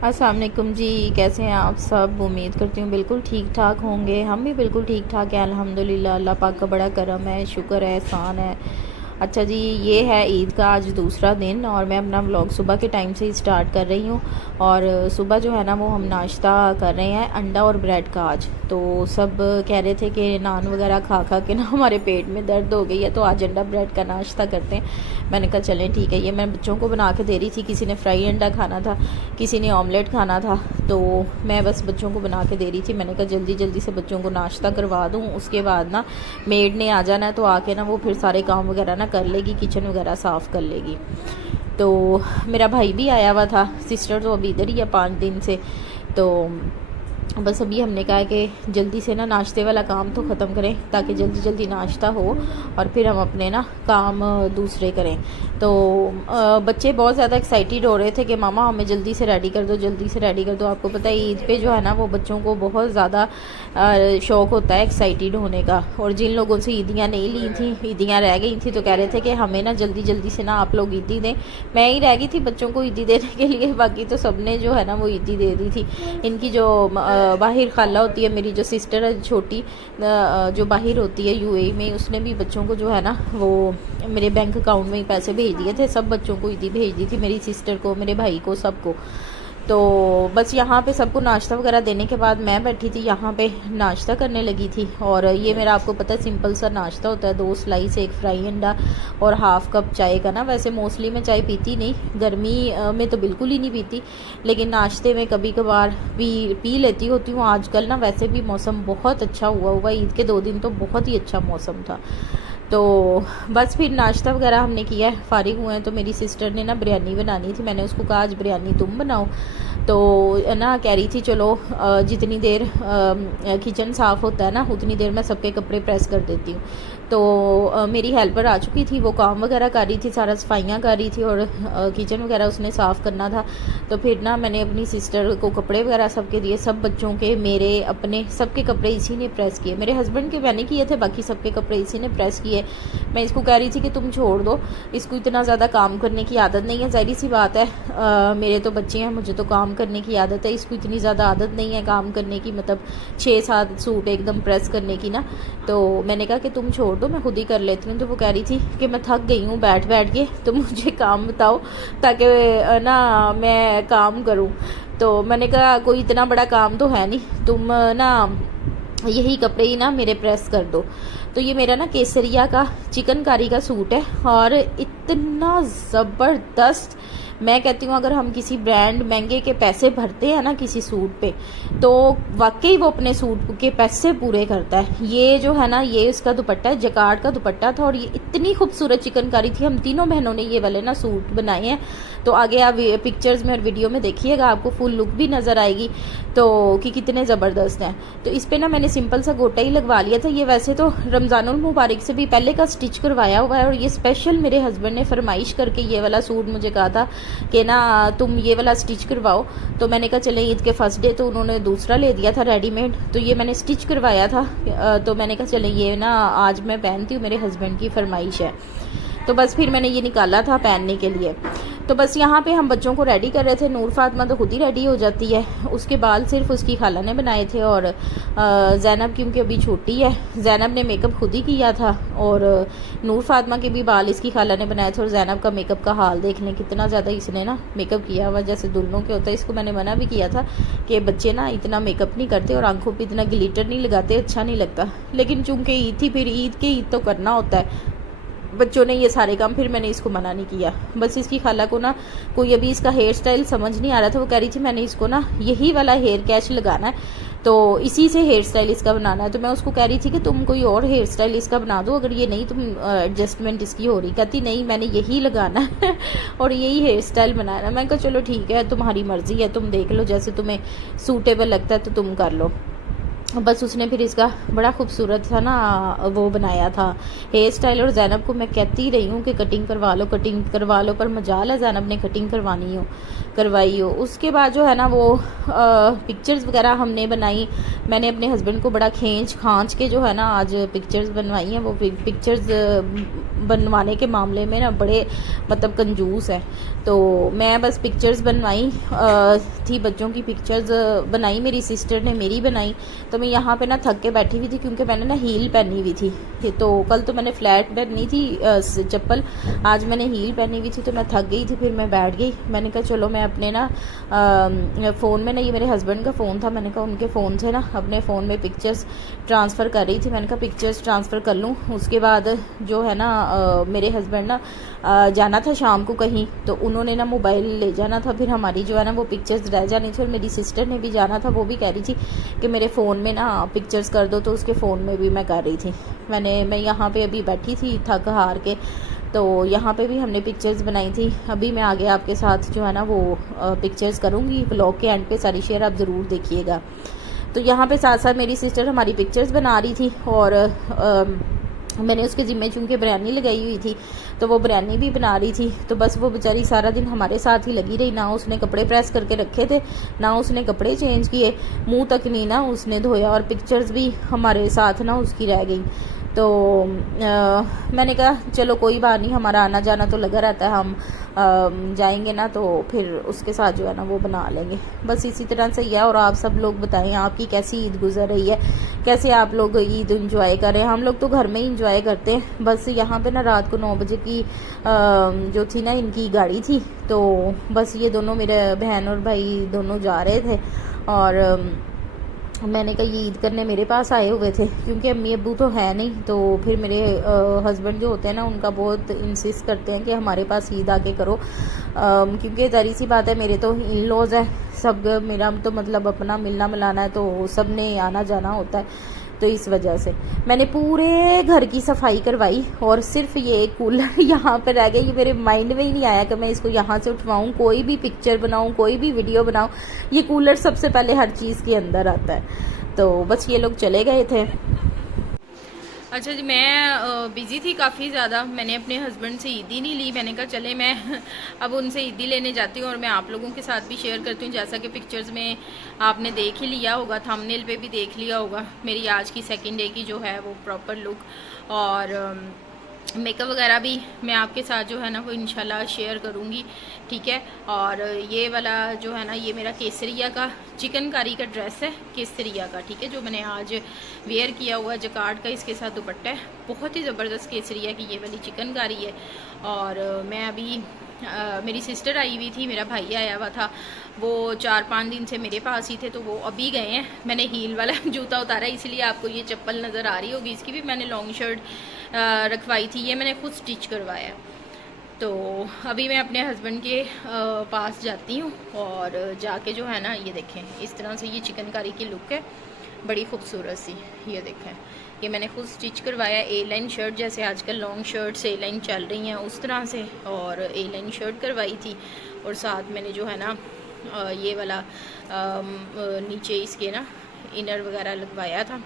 अस्सलाम वालेकुम जी। कैसे हैं आप सब? उम्मीद करती हूँ बिल्कुल ठीक ठाक होंगे। हम भी बिल्कुल ठीक ठाक हैं अल्हम्दुलिल्लाह। अल्लाह पाक का बड़ा करम है, शुक्र है, एहसान है। अच्छा जी, ये है ईद का आज दूसरा दिन और मैं अपना व्लॉग सुबह के टाइम से ही स्टार्ट कर रही हूँ। और सुबह जो है ना वो हम नाश्ता कर रहे हैं अंडा और ब्रेड का आज। तो सब कह रहे थे कि नान वगैरह खा खा के ना हमारे पेट में दर्द हो गई है, तो आज अंडा ब्रेड का नाश्ता करते हैं। मैंने कहा चलें ठीक है। ये मैं बच्चों को बना के दे रही थी, किसी ने फ्राई अंडा खाना था, किसी ने ऑमलेट खाना था, तो मैं बस बच्चों को बना के दे रही थी। मैंने कहा जल्दी जल्दी से बच्चों को नाश्ता करवा दूँ, उसके बाद ना मेड ने आ जाना है, तो आके ना वो फिर सारे काम वगैरह ना कर लेगी, किचन वगैरह साफ़ कर लेगी। तो मेरा भाई भी आया हुआ था, सिस्टर तो अभी इधर ही है 5 दिन से। तो बस अभी हमने कहा कि जल्दी से ना नाश्ते वाला काम तो ख़त्म करें ताकि जल्दी जल्दी नाश्ता हो और फिर हम अपने ना काम दूसरे करें। तो बच्चे बहुत ज़्यादा एक्साइटेड हो रहे थे कि मामा हमें जल्दी से रेडी कर दो, जल्दी से रेडी कर दो। आपको पता है ईद पे जो है ना वो बच्चों को बहुत ज़्यादा शौक़ होता है एक्साइटेड होने का। और जिन लोगों से ईदियाँ नहीं ली थी, ईदियाँ रह गई थी, तो कह रहे थे कि हमें ना जल्दी जल्दी से ना आप लोग ईदी दें। मैं ही रह गई थी बच्चों को ईदी देने के लिए, बाकी तो सब ने जो है ना वो ईदी दे दी थी। इनकी जो बाहिर खाला होती है, मेरी जो सिस्टर है छोटी, जो बाहिर होती है यूएई में, उसने भी बच्चों को जो है ना वो मेरे बैंक अकाउंट में ही पैसे भेज दिए थे। सब बच्चों को ईदी भेज दी थी, मेरी सिस्टर को, मेरे भाई को, सबको। तो बस यहाँ पे सबको नाश्ता वगैरह देने के बाद मैं बैठी थी यहाँ पे नाश्ता करने लगी थी। और ये मेरा आपको पता है सिंपल सा नाश्ता होता है, 2 स्लाइस, 1 फ्राई अंडा और हाफ़ कप चाय का ना। वैसे मोस्टली मैं चाय पीती नहीं, गर्मी में तो बिल्कुल ही नहीं पीती, लेकिन नाश्ते में कभी कभार पी लेती होती हूँ। आजकल ना वैसे भी मौसम बहुत अच्छा हुआ ईद के 2 दिन तो बहुत ही अच्छा मौसम था। तो बस फिर नाश्ता वगैरह हमने किया है, फ़ारिग हुए हैं। तो मेरी सिस्टर ने ना बिरयानी बनानी थी, मैंने उसको कहा आज बिरयानी तुम बनाओ। तो ना कह रही थी चलो जितनी देर किचन साफ़ होता है ना उतनी देर मैं सबके कपड़े प्रेस कर देती हूँ। तो मेरी हेल्पर आ चुकी थी, वो काम वगैरह कर रही थी, सारा सफाइयाँ कर रही थी और किचन वगैरह उसने साफ़ करना था। तो फिर ना मैंने अपनी सिस्टर को कपड़े वगैरह सबके दिए, सब बच्चों के, मेरे, अपने, सबके कपड़े इसी ने प्रेस किए। मेरे हस्बैंड के मैंने किए थे, बाकी सबके कपड़े इसी ने प्रेस किए। मैं इसको कह रही थी कि तुम छोड़ दो, इसको इतना ज़्यादा काम करने की आदत नहीं है। ज़ाहिर सी बात है, मेरे तो बच्चे हैं, मुझे तो काम करने की आदत है, इसको इतनी ज़्यादा आदत नहीं है काम करने की, मतलब 6-7 सूट एकदम प्रेस करने की ना। तो मैंने कहा कि तुम छोड़ दो, मैं खुद ही कर लेती हूँ। तो वो कह रही थी कि मैं थक गई हूँ बैठ बैठ के, तो मुझे काम बताओ ताकि ना मैं काम करूँ। तो मैंने कहा कोई इतना बड़ा काम तो है नहीं, तुम ना यही कपड़े ही ना मेरे प्रेस कर दो। तो ये मेरा ना केसरिया का चिकनकारी का सूट है और इतना ज़बरदस्त, मैं कहती हूँ अगर हम किसी ब्रांड महंगे के पैसे भरते हैं ना किसी सूट पे, तो वाकई वो अपने सूट के पैसे पूरे करता है। ये जो है ना ये इसका दुपट्टा है, जकार्ड का दुपट्टा था और ये इतनी खूबसूरत चिकनकारी थी। हम तीनों बहनों ने ये वाले ना सूट बनाए हैं। तो आगे आप पिक्चर्स में और वीडियो में देखिएगा, आपको फुल लुक भी नज़र आएगी तो कि कितने ज़बरदस्त हैं। तो इस पर ना मैंने सिंपल सा गोटा ही लगवा लिया था। ये वैसे तो रमज़ानुल मुबारक से भी पहले का स्टिच करवाया हुआ है और ये स्पेशल मेरे हस्बैंड ने फरमाइश करके ये वाला सूट मुझे कहा था कि ना तुम ये वाला स्टिच करवाओ। तो मैंने कहा चले, ईद के फर्स्ट डे तो उन्होंने दूसरा ले दिया था रेडीमेड, तो ये मैंने स्टिच करवाया था। तो मैंने कहा चले ये ना आज मैं पहनती हूँ, मेरे हस्बैंड की फरमाइश है। तो बस फिर मैंने ये निकाला था पहनने के लिए। तो बस यहाँ पे हम बच्चों को रेडी कर रहे थे। नूर फातिमा तो खुद ही रेडी हो जाती है, उसके बाल सिर्फ उसकी खाला ने बनाए थे और ज़ैनब क्योंकि अभी छोटी है, ज़ैनब ने मेकअप खुद ही किया था और नूर फातिमा के भी बाल इसकी खाला ने बनाए थे। और ज़ैनब का मेकअप का हाल देख लें, कितना ज़्यादा इसने ना मेकअप किया हुआ जैसे दुल्हनों के होता है। इसको मैंने मना भी किया था कि बच्चे ना इतना मेकअप नहीं करते और आंखों पर इतना ग्लिटर नहीं लगाते, अच्छा नहीं लगता। लेकिन चूँकि ईद थी, फिर ईद के ईद तो करना होता है बच्चों ने ये सारे काम, फिर मैंने इसको मना नहीं किया। बस इसकी खाला को ना कोई अभी इसका हेयर स्टाइल समझ नहीं आ रहा था, वो कह रही थी मैंने इसको ना यही वाला हेयर कैच लगाना है, तो इसी से हेयर स्टाइल इसका बनाना है। तो मैं उसको कह रही थी कि तुम कोई और हेयर स्टाइल इसका बना दो, अगर ये नहीं तुम एडजस्टमेंट इसकी हो रही। कहती नहीं मैंने यही लगाना है और यही हेयर स्टाइल बनाना है। मैं कहा चलो ठीक है, तुम्हारी मर्ज़ी है, तुम देख लो जैसे तुम्हें सूटेबल लगता है तो तुम कर लो। बस उसने फिर इसका बड़ा खूबसूरत सा ना वो बनाया था हेयर स्टाइल। और जैनब को मैं कहती रही हूँ कि कटिंग करवा लो, पर मजाल है जैनब ने कटिंग करवाई हो। उसके बाद जो है ना वो पिक्चर्स वगैरह हमने बनाई। मैंने अपने हस्बैंड को बड़ा खांच के जो है ना आज पिक्चर्स बनवाई हैं। वो पिक्चर्स बनवाने के मामले में ना बड़े मतलब कंजूस है। तो मैं बस पिक्चर्स बनवाई थी, बच्चों की पिक्चर्स बनाई, मेरी सिस्टर ने मेरी बनाई। तो मैं यहाँ पे ना थक के बैठी हुई थी क्योंकि मैंने ना हील पहनी हुई थी। तो कल तो मैंने फ्लैट पहनी थी चप्पल, आज मैंने हील पहनी हुई थी, तो मैं थक गई थी। फिर मैं बैठ गई, मैंने कहा चलो मैं अपने ना फ़ोन में ना, ये मेरे हस्बैंड का फ़ोन था, मैंने कहा उनके फ़ोन से ना अपने फ़ोन में पिक्चर्स ट्रांसफ़र कर रही थी। मैंने कहा पिक्चर्स ट्रांसफ़र कर लूँ। उसके बाद जो है ना मेरे हस्बैंड ना जाना था शाम को कहीं, तो उन्होंने ना मोबाइल ले जाना था, फिर हमारी जो है ना वो पिक्चर्स रह जानी थी। और मेरी सिस्टर ने भी जाना था, वो भी कह रही थी कि मेरे फ़ोन में ना पिक्चर्स कर दो, तो उसके फ़ोन में भी मैं कर रही थी। मैं यहाँ पे अभी बैठी थी थक हार के, तो यहाँ पे भी हमने पिक्चर्स बनाई थी। अभी मैं आगे आपके साथ जो है ना वो पिक्चर्स करूँगी, व्लॉग के एंड पे सारी शेयर आप ज़रूर देखिएगा। तो यहाँ पे साथ साथ मेरी सिस्टर हमारी पिक्चर्स बना रही थी, और मैंने उसके ज़िम्मे चूँकि बिरयानी लगाई हुई थी, तो वो बिरयानी भी बना रही थी। तो बस वो बेचारी सारा दिन हमारे साथ ही लगी रही, ना उसने कपड़े प्रेस करके रखे थे, ना उसने कपड़े चेंज किए, मुंह तक नहीं ना उसने धोया, और पिक्चर्स भी हमारे साथ ना उसकी रह गई। तो मैंने कहा चलो कोई बात नहीं, हमारा आना जाना तो लगा रहता है, हम जाएंगे ना तो फिर उसके साथ जो है ना वो बना लेंगे। बस इसी तरह से ही है। और आप सब लोग बताएं आपकी कैसी ईद गुजर रही है, कैसे आप लोग ईद इंजॉय कर रहे हैं। हम लोग तो घर में ही इंजॉय करते हैं। बस यहाँ पे ना रात को 9 बजे की जो थी ना इनकी गाड़ी थी, तो बस ये दोनों मेरे बहन और भाई दोनों जा रहे थे, और मैंने कहा ये ईद करने मेरे पास आए हुए थे, क्योंकि अम्मी अब्बू तो है नहीं। तो फिर मेरे हस्बैंड जो होते हैं ना उनका बहुत इंसिस्ट करते हैं कि हमारे पास ईद आके करो, क्योंकि ज़ाहिर सी बात है मेरे तो इन लॉज है सब, मेरा तो मतलब अपना मिलना मिलाना है, तो सब ने आना जाना होता है। तो इस वजह से मैंने पूरे घर की सफाई करवाई, और सिर्फ ये कूलर यहाँ पर रह गया। ये मेरे माइंड में ही नहीं आया कि मैं इसको यहाँ से उठवाऊँ, कोई भी पिक्चर बनाऊँ, कोई भी वीडियो बनाऊँ, ये कूलर सबसे पहले हर चीज़ के अंदर आता है। तो बस ये लोग चले गए थे। अच्छा जी, मैं बिज़ी थी काफ़ी ज़्यादा, मैंने अपने हस्बैंड से ईदी नहीं ली। मैंने कहा चले मैं अब उनसे ईदी लेने जाती हूँ, और मैं आप लोगों के साथ भी शेयर करती हूँ। जैसा कि पिक्चर्स में आपने देख ही लिया होगा, थंबनेल पे भी देख लिया होगा, मेरी आज की सेकंड डे की जो है वो प्रॉपर लुक, और मेकअप वगैरह भी मैं आपके साथ जो है ना वो इंशाल्लाह शेयर करूँगी, ठीक है। और ये वाला जो है ना ये मेरा केसरिया का चिकनकारी का ड्रेस है, केसरिया का, ठीक है, जो मैंने आज वेयर किया हुआ है, जकार्ड का इसके साथ दुपट्टा है। बहुत ही ज़बरदस्त केसरिया की ये वाली चिकनकारी है। और मैं अभी मेरी सिस्टर आई हुई थी, मेरा भाई आया हुआ था, वो 4-5 दिन से मेरे पास ही थे, तो वो अभी गए हैं। मैंने हील वाला जूता उतारा, इसलिए आपको ये चप्पल नज़र आ रही होगी। इसकी भी मैंने लॉन्ग शर्ट रखवाई थी, ये मैंने खुद स्टिच करवाया। तो अभी मैं अपने हस्बैंड के पास जाती हूँ, और जाके जो है ना ये देखें, इस तरह से ये चिकनकारी की लुक है, बड़ी खूबसूरत सी। ये देखें, ये मैंने खुद स्टिच करवाया। ए लाइन शर्ट, जैसे आजकल लॉन्ग शर्ट्स ए लाइन चल रही हैं उस तरह से, और ए लाइन शर्ट करवाई थी। और साथ मैंने जो है ना ये वाला नीचे इसके ना इनर वगैरह लगवाया था।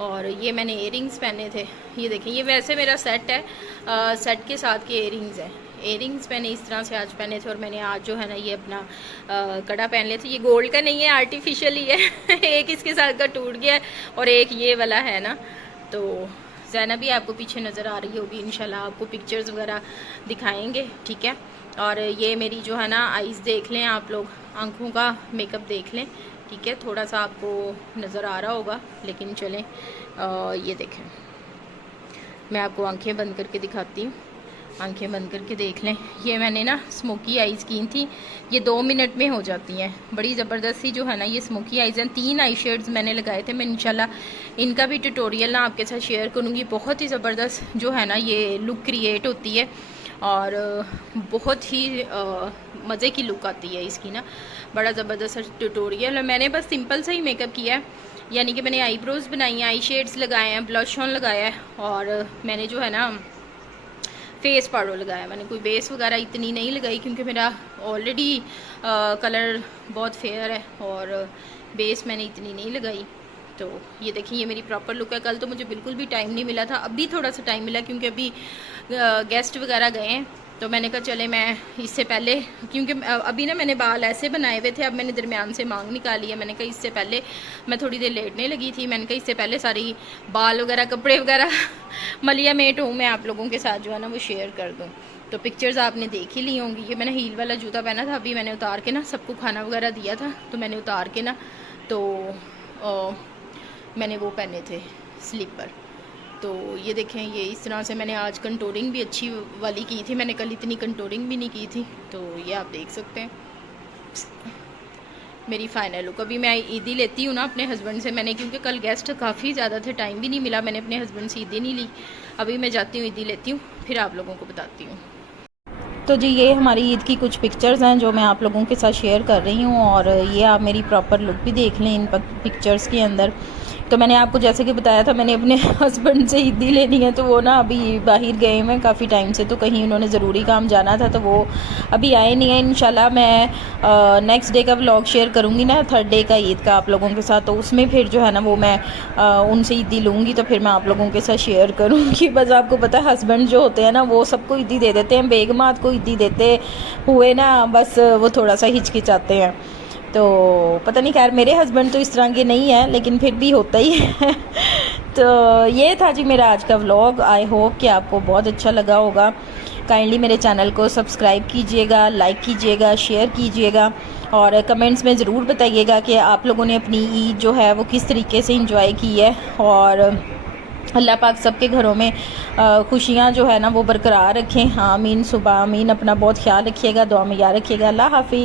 और ये मैंने इयरिंग्स पहने थे, ये देखें, ये वैसे मेरा सेट है, सेट के साथ के इयरिंग्स हैं। इयरिंग्स मैंने इस तरह से आज पहने थे, और मैंने आज जो है ना ये अपना कड़ा पहन लिया था। ये गोल्ड का नहीं है, आर्टिफिशियल ही है एक इसके साथ का टूट गया है, और एक ये वाला है ना। तो ज़ैनब भी आपको पीछे नज़र आ रही होगी, इंशाल्लाह आपको पिक्चर्स वगैरह दिखाएंगे, ठीक है। और ये मेरी जो है ना आइज़ देख लें आप लोग, आँखों का मेकअप देख लें, ठीक है। थोड़ा सा आपको नज़र आ रहा होगा, लेकिन चलें ये देखें, मैं आपको आंखें बंद करके दिखाती हूँ, आंखें बंद करके देख लें। ये मैंने ना स्मोकी आइज़ की थी, ये 2 मिनट में हो जाती हैं, बड़ी ज़बरदस्त सी जो है ना ये स्मोकी आइज़ हैं। 3 आई शेड्स मैंने लगाए थे, मैं इंशाल्लाह इनका भी ट्यूटोरियल ना आपके साथ शेयर करूँगी। बहुत ही ज़बरदस्त जो है ना ये लुक क्रिएट होती है, और बहुत ही मज़े की लुक आती है इसकी ना, बड़ा ज़बरदस्त ट्यूटोरियल है। मैंने बस सिंपल सा ही मेकअप किया है, यानी कि मैंने आईब्रोज़ बनाई हैं, आई शेड्स लगाए हैं, ब्लश ऑन लगाया है, और मैंने जो है ना फेस पाउडर लगाया मैंने, कोई बेस वगैरह इतनी नहीं लगाई क्योंकि मेरा ऑलरेडी कलर बहुत फेयर है और बेस मैंने इतनी नहीं लगाई। तो ये देखिए ये मेरी प्रॉपर लुक है। कल तो मुझे बिल्कुल भी टाइम नहीं मिला था, अभी थोड़ा सा टाइम मिला क्योंकि अभी गेस्ट वगैरह गए हैं। तो मैंने कहा चले मैं इससे पहले, क्योंकि अभी ना मैंने बाल ऐसे बनाए हुए थे, अब मैंने दरमियान से मांग निकाली है। मैंने कहा इससे पहले मैं थोड़ी देर लेटने लगी थी, मैंने कहा इससे पहले सारी बाल वगैरह कपड़े वगैरह मलिया मेट हूँ मैं आप लोगों के साथ जो है ना वो शेयर कर दूँ। तो पिक्चर्स आपने देख ही ली होंगी। ये मैंने हील वाला जूता पहना था, अभी मैंने उतार के ना सबको खाना वगैरह दिया था तो मैंने उतार के ना तो मैंने वो पहने थे स्लीपर। तो ये देखें ये इस तरह से मैंने आज कंटोरिंग भी अच्छी वाली की थी, मैंने कल इतनी कंटोरिंग भी नहीं की थी। तो ये आप देख सकते हैं मेरी फाइनल लुक। अभी मैं ईदी लेती हूँ ना अपने हस्बैंड से, मैंने क्योंकि कल गेस्ट काफ़ी ज़्यादा थे, टाइम भी नहीं मिला, मैंने अपने हस्बैंड से ईदी नहीं ली। अभी मैं जाती हूँ ईदी लेती हूँ, फिर आप लोगों को बताती हूँ। तो जी ये हमारी ईद की कुछ पिक्चर्स हैं जो मैं आप लोगों के साथ शेयर कर रही हूँ, और ये आप मेरी प्रॉपर लुक भी देख लें इन पिक्चर्स के अंदर। तो मैंने आपको जैसे कि बताया था मैंने अपने हस्बैंड से ईदी लेनी है, तो वो ना अभी बाहर गए हैं काफ़ी टाइम से, तो कहीं उन्होंने ज़रूरी काम जाना था तो वो अभी आए नहीं है। इंशाल्लाह मैं नेक्स्ट डे का व्लॉग शेयर करूँगी ना, 3rd डे का ईद का आप लोगों के साथ, तो उसमें फिर जो है ना वो मैं उनसे ईदी लूँगी, तो फिर मैं आप लोगों के साथ शेयर करूँगी। बस आपको पता है हस्बैंड जो होते हैं ना वो सबको ईदी दे देते हैं, बेगमात को ईदी देते हुए ना बस वो थोड़ा सा हिचकिचाते हैं। तो पता नहीं, खैर मेरे हस्बैंड तो इस तरह के नहीं है लेकिन फिर भी होता ही है। तो ये था जी मेरा आज का व्लॉग। आई होप कि आपको बहुत अच्छा लगा होगा। काइंडली मेरे चैनल को सब्सक्राइब कीजिएगा, लाइक कीजिएगा, शेयर कीजिएगा और कमेंट्स में ज़रूर बताइएगा कि आप लोगों ने अपनी ईद जो है वो किस तरीके से इंजॉय की है। और अल्लाह पाक सबके घरों में खुशियाँ जो है ना वो बरकरार रखें। आमीन सुबह आमीन। अपना बहुत ख्याल रखिएगा, दुआ में याद रखिएगा। अल्लाह हाफिज़।